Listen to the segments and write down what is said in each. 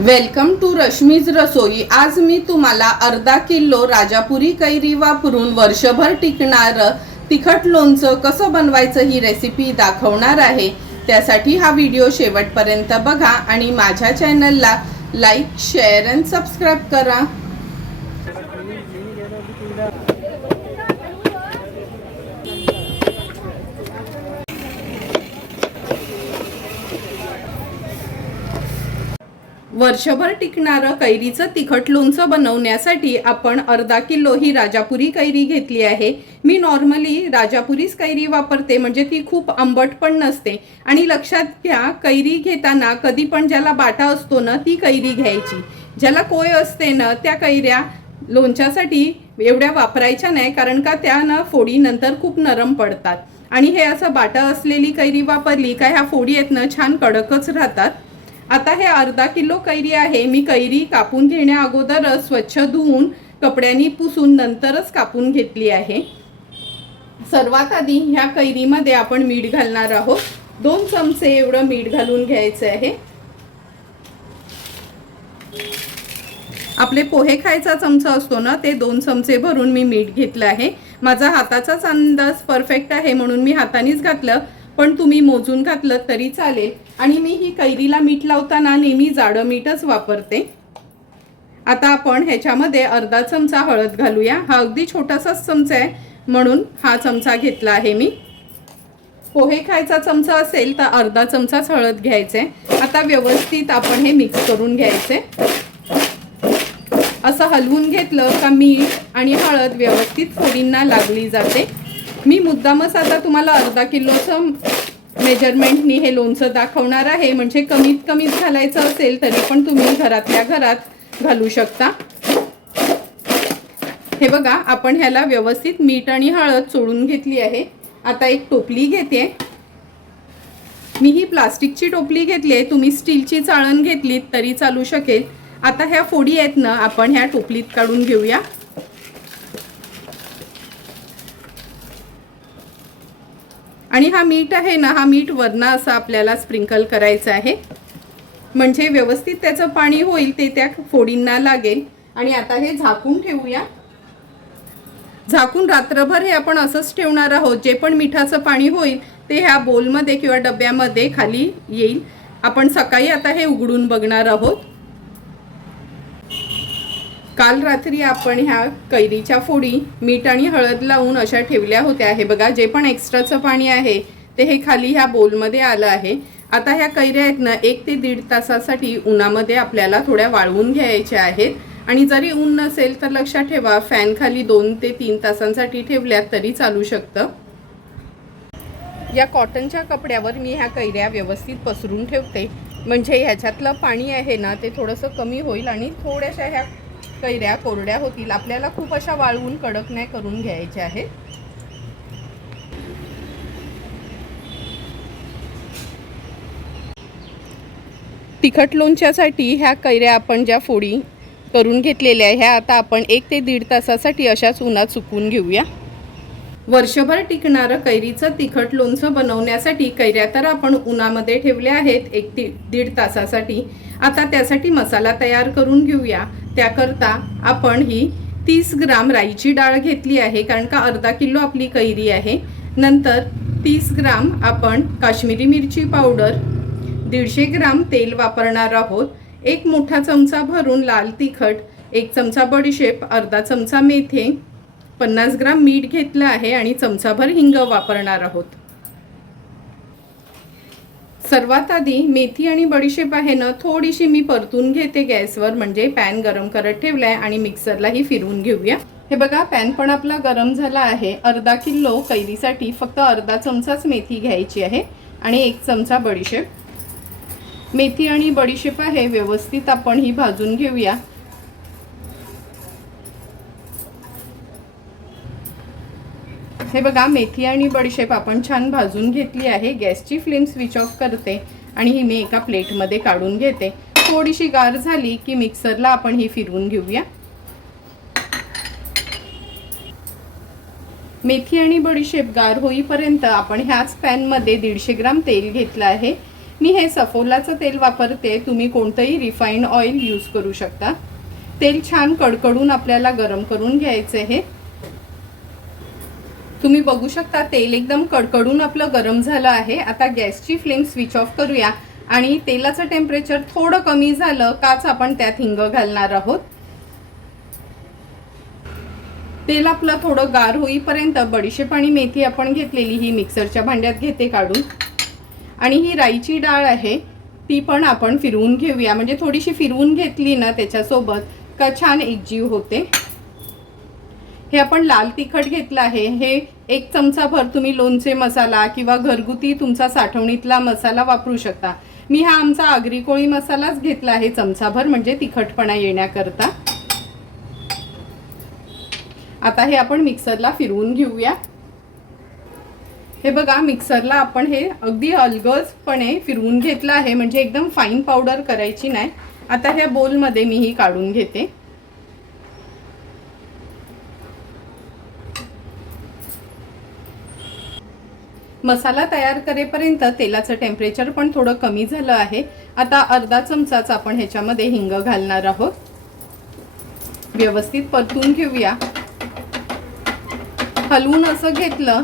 Welcome to Rashmi's रसोई आज मी तुम्हाला अर्धा किलो राजापुरी कैरी वापरून वर्षभर टिकणारं तिखट लोणचं कसं बनवायचं ही रेसिपी दाखवणार आहे. त्यासाठी हा व्हिडिओ शेवटपर्यंत बघा आणि माझ्या चॅनलला लाईक शेअर अँड सबस्क्राईब करा. वर्षभर टिकणारं कैरीचं तिखट लोणचं बनवण्यासाठी आपण अर्धा किलो ही राजापुरी कैरी घेतली आहे. मी नॉर्मली राजापुरीच कैरी वापरते म्हणजे ती खूप आंबट पण नसते. आणि लक्षात घ्या कैरी घेताना कधी पण ज्याला बाटा असतो ना ती कैरी घ्यायची. ज्याला कोय असते ना त्या कैऱ्या लोणच्यासाठी एवढ्या वापरायच्या नाही कारण का त्या ना फोडी नंतर खूप नरम पडतात. आणि हे असं बाटा असलेली कैरी वापरली का ह्या फोडी आहेत ना छान कडकच राहतात. आता हे अर्धा किलो कैरी आहे. मी कैरी कापून घेण्या अगोदरच स्वच्छ धुवून कपड्यांनी पुसून नंतरच कापून घेतली आहे. सर्वात आधी ह्या कैरीमध्ये आपण मीठ घालणार आहोत. दोन चमचे एवढं मीठ घालून घ्यायचं आहे. आपले पोहे खायचा चमचा असतो ना ते दोन चमचे भरून मी मीठ घेतलं आहे. माझा हाताचाच अंदाज परफेक्ट आहे म्हणून मी हातानेच घातलं. पण तुम्ही मोजून घातलं तरी चालेल. आणि मी ही कैरीला मीठ लावताना नेहमी जाडं मीठच वापरते. आता आपण ह्याच्यामध्ये अर्धा चमचा हळद घालूया. हा अगदी छोटासाच चमचा आहे म्हणून हा चमचा घेतला आहे मी. पोहे खायचा चमचा असेल तर अर्धा चमचाच हळद घ्यायचे. आता व्यवस्थित आपण हे मिक्स करून घ्यायचे. असं हलवून घेतलं का मीठ आणि हळद व्यवस्थित फोडींना लागली जाते. मी मुद्दामच आता तुम्हाला अर्धा किलोचं मेजरमेंटनी हे लोणचं दाखवणार आहे. म्हणजे कमीत कमीत घालायचं असेल तरी पण तुम्ही घरातल्या घरात घालू शकता. हे बघा आपण ह्याला व्यवस्थित मीठ आणि हळद चोळून घेतली आहे. आता एक टोपली घेते. मी ही प्लास्टिकची टोपली घेतली आहे. तुम्ही स्टीलची चाळण घेतलीत तरी चालू शकेल. आता ह्या फोडी आहेत ना आपण ह्या टोपलीत काढून घेऊया. आणि हा मीठ आहे ना हा मीठ वरना असा आपल्याला स्प्रिंकल करायचा आहे. म्हणजे व्यवस्थित त्याचं पाणी होईल ते त्या फोडींना लागेल. आणि आता हे झाकून ठेवूया. झाकून रात्रभर हे आपण असंच ठेवणार आहोत. जे पण मिठाचं पाणी होईल ते ह्या बोलमध्ये किंवा डब्यामध्ये खाली येईल. आपण सकाळी आता हे उघडून बघणार आहोत. काल रात्री आपण ह्या कैरीच्या फोडी मीठ आणि हळद लावून अशा ठेवल्या होत्या. हे बघा जे पण एक्स्ट्राचं पाणी आहे ते हे खाली ह्या बोलमध्ये आलं आहे. आता ह्या कैऱ्या आहेत ना एक ते दीड तासासाठी उन्हामध्ये आपल्याला थोड्या वाळवून घ्यायच्या आहेत. आणि जरी ऊन नसेल तर लक्षात ठेवा फॅन खाली दोन ते तीन तासांसाठी ठेवल्यात तरी चालू शकतं. या कॉटनच्या कपड्यावर मी ह्या कैऱ्या व्यवस्थित पसरून ठेवते. म्हणजे ह्याच्यातलं पाणी आहे ना ते थोडंसं कमी होईल आणि थोड्याशा ह्या कैऱ्या कोरड्या होतील. आपल्याला खूप अशा वाळवून कडक नाही करून घ्यायच्या आहेत. तिखट लोणच्यासाठी ह्या कैऱ्या आपण ज्या फोडी करून घेतलेल्या ह्या आता आपण एक ते दीड तासासाठी अशाच उन्हात सुकवून घेऊया. वर्षभर टिकणारं कैरीचं तिखट लोणचं बनवण्यासाठी कैऱ्या तर आपण उन्हामध्ये ठेवल्या आहेत एक ती दीड तासासाठी. आता त्यासाठी मसाला तयार करून घेऊया. त्याकरता आपण ही तीस ग्राम राईची डाळ घेतली आहे कारण का अर्धा किलो आपली कैरी आहे. नंतर तीस ग्राम आपण काश्मीरी मिरची पावडर दीडशे ग्राम तेल वापरणार आहोत. एक मोठा चमचा भरून लाल तिखट एक चमचा बडीशेप अर्धा चमचा मेथे पन्नास ग्राम मीठ घेतलं आहे आणि चमचाभर हिंग वापरणार आहोत. सर्वात आधी मेथी आणि बडीशेप आहे ना थोडीशी मी परतून घेते गॅसवर म्हणजे पॅन गरम करत ठेवलाय आणि मिक्सरलाही फिरवून घेऊया. हे बघा पॅन पण आपला गरम झाला आहे. अर्धा किलो कैरीसाठी फक्त अर्धा चमचाच मेथी घ्यायची आहे आणि एक चमचा बडीशेप. मेथी आणि बडीशेप आहे व्यवस्थित आपण ही भाजून घेऊया. हे बघा मेथी आणि बडीशेप आपण छान भाजून घेतली आहे. गॅसची फ्लेम स्विच ऑफ करते आणि ही मी एका प्लेटमध्ये काढून घेते. थोडीशी गार झाली की मिक्सरला आपण ही फिरवून घेऊया. मेथी आणि बडीशेप गार होईपर्यंत आपण ह्याच पॅनमध्ये दीडशे ग्राम तेल घेतलं आहे. मी हे सफोलाचं तेल वापरते. तुम्ही कोणतंही रिफाईंड ऑइल यूज करू शकता. तेल छान कडकडून आपल्याला गरम करून घ्यायचं आहे. तुम्ही बघू शकता तेल एकदम कडकडून आपलं गरम झालं आहे. आता गॅसची फ्लेम स्विच ऑफ करूया. आणि तेलाचं टेम्परेचर थोडं कमी झालं काच आपण त्यात हिंग घालणार आहोत. तेल आपलं थोडं गार होईपर्यंत बडीशेप आणि मेथी आपण घेतलेली ही मिक्सरच्या भांड्यात घेते काढून. आणि ही राईची डाळ आहे ती पण आपण फिरवून घेऊया. म्हणजे थोडीशी फिरवून घेतली ना त्याच्यासोबत का छान एकजीव होते. हे आपण लाल तिखट घेतलं आहे. हे एक चमचाभर तुम्ही लोणचे मसाला किंवा घरगुती तुमचा साठवणीतला मसाला वापरू शकता. मी हा आमचा आगरी कोळी मसालाच घेतला आहे चमचाभर म्हणजे तिखटपणा येण्याकरता. आता हे आपण मिक्सरला फिरवून घेऊया. हे बघा मिक्सरला आपण हे अगदी अलगजपणे फिरवून घेतलं आहे म्हणजे एकदम फाईन पावडर करायची नाही. आता ह्या बोलमध्ये मी ही काढून घेते. मसाला तयार करेपर्यंत तेलाचं टेम्परेचर पण थोडं कमी झालं आहे. आता अर्धा चमचाच आपण ह्याच्यामध्ये हिंग घालणार आहोत. व्यवस्थित परतून घेऊया. हलवून असं घेतलं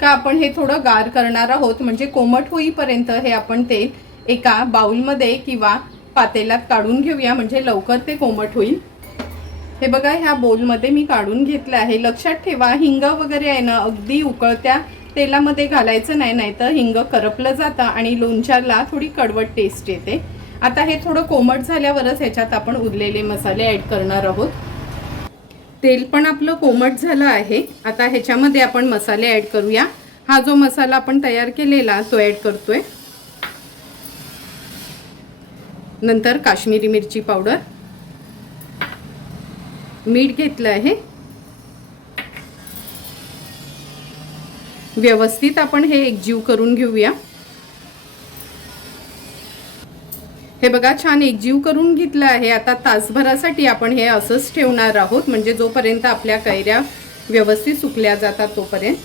का आपण हे थोडं गार करणार आहोत. म्हणजे कोमट होईपर्यंत हे आपण ते एका बाउलमध्ये किंवा पातेल्यात काढून घेऊया. म्हणजे लवकर ते कोमट होईल. हे बघा ह्या बोलमध्ये मी काढून घेतलं आहे. लक्षात ठेवा हिंग वगैरे आहे ना अगदी उकळत्या तेलामध्ये घालायचं नाही नाहीतर हिंग करपलं जातं आणि लोणच्याला थोडी कडवट टेस्ट येते. आता हे थोडं कोमट झाल्यावरच ह्याच्यात आपण उरलेले मसाले ॲड करणार आहोत. तेल पण आपलं कोमट झालं आहे. आता ह्याच्यामध्ये आपण मसाले ॲड करूया. हा जो मसाला आपण तयार केलेला तो ॲड करतोय. नंतर काश्मीरी मिरची पावडर. मीठ घेतलं आहे. व्यवस्थित आपण हे एकजीव करून घेऊया. हे बघा छान एकजीव करून घेतलं आहे. आता तासभरासाठी आपण हे असंच ठेवणार आहोत. म्हणजे जोपर्यंत आपल्या कैऱ्या व्यवस्थित सुकल्या जातात तोपर्यंत.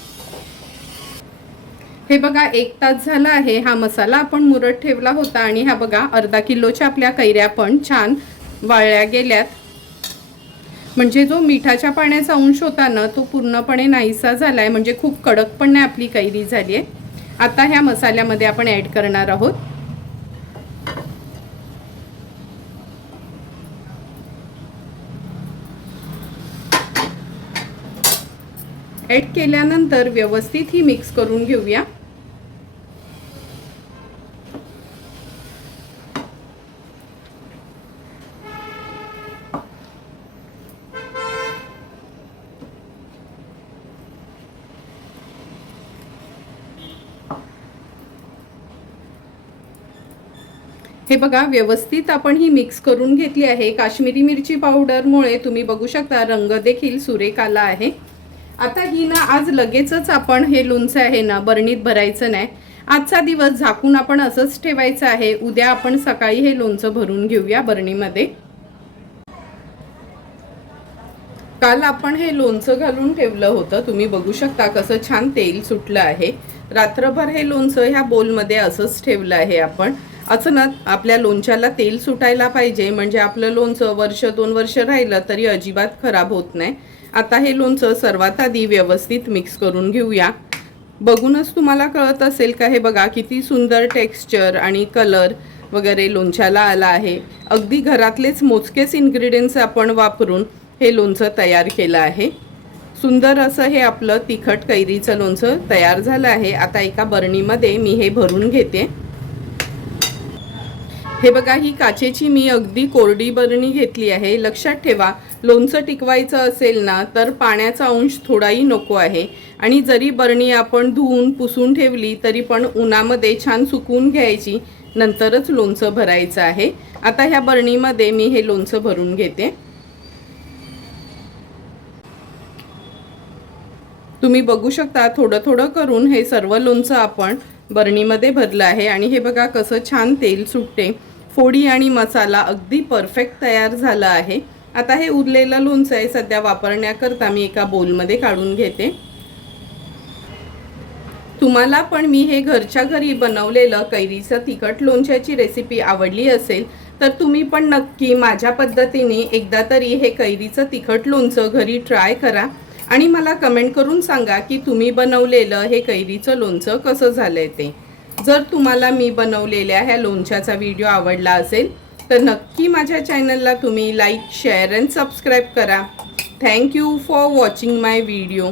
हे बघा एक तास झाला आहे. हा मसाला आपण मुरत ठेवला होता. आणि हा बघा अर्धा किलोच्या आपल्या कैऱ्या पण छान वाळल्या गेल्यात. म्हणजे जो मिठाच्या पाण्याचा अंश होता ना तो पूर्णपणे नाहीसा झाला आहे म्हणजे खूप कडक पण नाही आपली कैरी झाली आहे. आता ह्या मसाल्यामध्ये आपण ॲड करणार आहोत. ॲड केल्यानंतर व्यवस्थित ही मिक्स करून घेऊया. हे बघा व्यवस्थित आपण ही मिक्स करून घेतली आहे. काश्मीरी मिरची पावडरमुळे तुम्ही बघू शकता रंग देखील सुरेख आला आहे. आता ही ना आज लगेचच आपण हे लोणचं आहे ना बरणीत भरायचं नाही. आजचा दिवस झाकून आपण असंच ठेवायचं आहे. उद्या आपण सकाळी हे लोणचं भरून घेऊया बरणीमध्ये. काल आपण हे लोणचं घालून ठेवलं होतं. तुम्ही बघू शकता कसं छान तेल सुटलं आहे. रात्रभर हे लोणचं ह्या बोलमध्ये असंच ठेवलं आहे आपण. असं ना आपल्या लोणच्याला तेल सुटायला पाहिजे म्हणजे आपलं लोणचं वर्ष दोन वर्ष राहिलं तरी अजिबात खराब होत नाही. आता हे लोणचं सर्वात आधी व्यवस्थित मिक्स करून घेऊया. बघूनच तुम्हाला कळत असेल का हे बघा किती सुंदर टेक्स्चर आणि कलर वगैरे लोणच्याला आला आहे. अगदी घरातलेच मोजकेच इन्ग्रेडियंट्स आपण वापरून हे लोणचं तयार केलं आहे. सुंदर असं हे आपलं तिखट कैरीचं लोणचं तयार झालं आहे. आता एका बरणीमध्ये मी हे भरून घेते. हे बघा ही काचेची मी अगदी कोरडी बरणी घेतली आहे. लक्षात ठेवा लोणचं टिकवायचं असेल ना तर पाण्याचा अंश थोडाही नको आहे. आणि जरी बरणी आपण धुवून पुसून ठेवली तरी पण उन्हामध्ये छान सुकून घ्यायची नंतरच लोणचं भरायचं आहे. आता ह्या बरणीमध्ये मी हे लोणचं भरून घेते. तुम्ही बघू शकता थोडं थोडं करून हे सर्व लोणचं आपण बरणीमध्ये भरलं आहे. आणि हे बघा कसं छान तेल सुटते. फोडी आणि मसाला अगदी परफेक्ट तयार झाला आहे. आता हे उरलेलं लोणचं आहे सध्या वापरण्याकरता मी एका बोलमध्ये काढून घेते. तुम्हाला पण मी हे घरच्या घरी बनवलेलं कैरीचं तिखट लोणच्याची रेसिपी आवडली असेल तर तुम्ही पण नक्की माझ्या पद्धतीने एकदा तरी हे कैरीचं तिखट लोणचं घरी ट्राय करा. आणि मला कमेंट करून सांगा की तुम्ही बनवलेलं हे कैरीचं लोणचं कसं झालं आहे ते. जर तुम्हाला मी बनवलेल्या ह्या लोणच्याचा व्हिडिओ आवडला असेल तर नक्की माझ्या चॅनलला तुम्ही लाईक शेअर अँड सबस्क्राईब करा. Thank you for watching my video